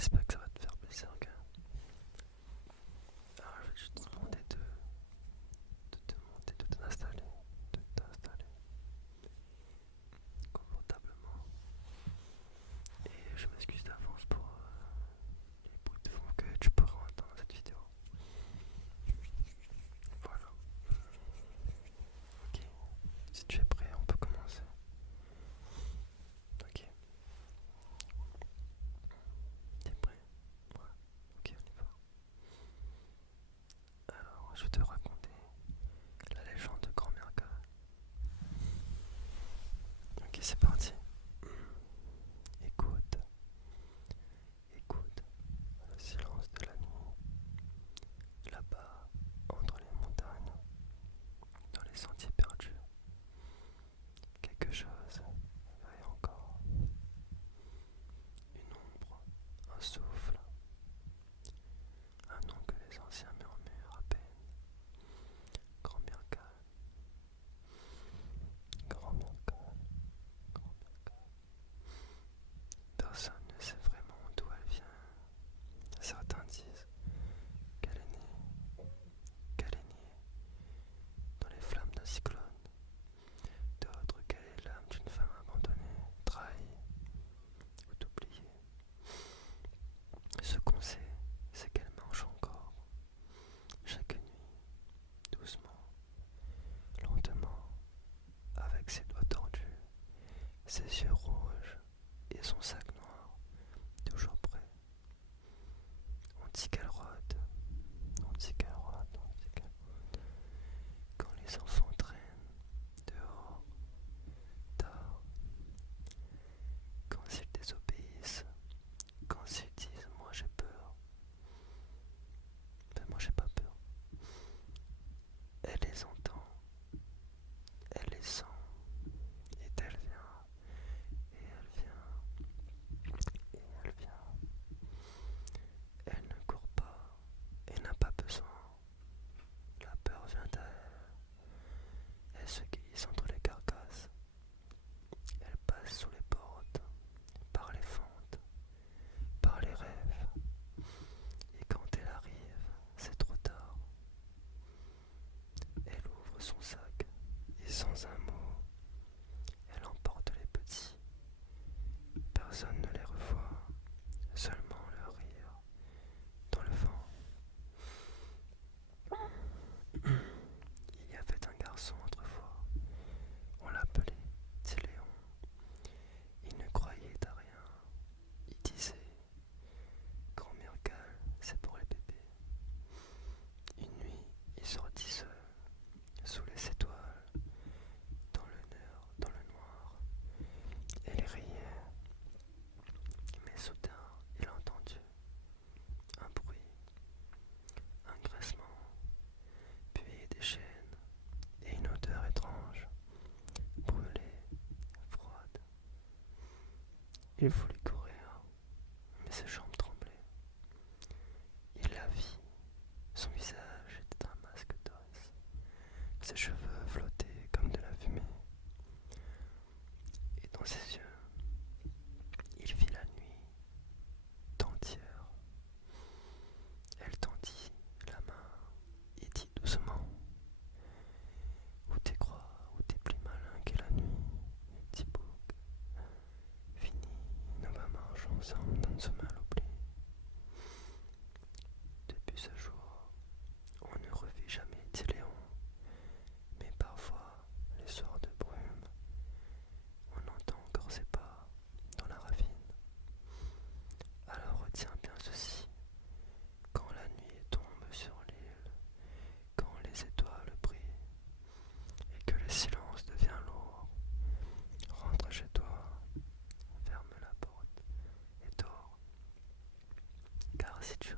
J'espère que ça va te faire plaisir, gars. Alors, je vais juste te demander de te monter, de t'installer confortablement. Et je m'excuse d'avance pour les bruits de fond que tu pourras entendre dans cette vidéo. Voilà. Ok. Si tu es prêt, on peut commencer. Ok. T'es prêt? Ouais. Ok, on y va. Alors, je vais te raconter la légende de Grand-Mère K. Ok, c'est parti. Écoute, écoute, le silence de la nuit, là-bas, entre les montagnes, dans les sentiers perdus, quelque chose veille encore. Une ombre, un souffle, un nom que les anciens murmurent à peine. Grand-mère calme, grand-mère calme, grand-mère calme. Personne ne sait vraiment d'où elle vient. Certains disent qu'elle est née dans les flammes d'un cyclone. D'autres qu'elle est l'âme d'une femme abandonnée, trahie ou oubliée. Ce qu'on sait, c'est qu'elle mange encore, chaque nuit, doucement, lentement, avec ses doigts tordus, ses yeux rouges et son sac noir, toujours prêt. On dit qu'elle rôde, on dit qu'elle rôde, on dit qu'elle rôde. Quand les enfants traînent dehors, tard, quand ils désobéissent, quand ils disent moi j'ai peur, ben moi j'ai pas peur. Elle les entend, elle les sent, et elle vient, et elle vient, et elle vient. Elle ne court pas et n'a pas besoin. La peur vient à elle. Elle se glisse entre les carcasses. Elle passe sous les portes, par les fentes, par les rêves. Et quand elle arrive, c'est trop tard. Elle ouvre son sac et sans un mot, elle emporte les petits. Personne ne les revoit, seulement leur rire dans le vent. Il y avait un garçon autrefois, on l'appelait Tiléon. Il ne croyait à rien. Il disait grand-mère Cal, c'est pour les bébés. Une nuit, il sortit seul, sous les étoiles, dans le noir. Elle riait, mais soudain, il entendit un bruit, un grincement, puis des chaînes et une odeur étrange, brûlée, froide. Il voulut courir, mais ses jambes tremblaient. Il la vit. Son visage était un masque d'os. Ses cheveux flottaient comme de la fumée. Et dans ses yeux, il vit la nuit entière. Elle tendit la main et dit doucement: où t'es croix, où t'es plus malin que la nuit, petit bouc. Fini, nous va marcher ensemble dans ce mal oubli. Depuis ce jour, on ne revit jamais Tiléon, mais parfois, les soirs de brume, on entend encore ses pas dans la ravine. Alors retiens bien ceci, quand la nuit tombe sur l'île, quand les étoiles brillent, et que le silence devient lourd, rentre chez toi, ferme la porte et dors. Car si tu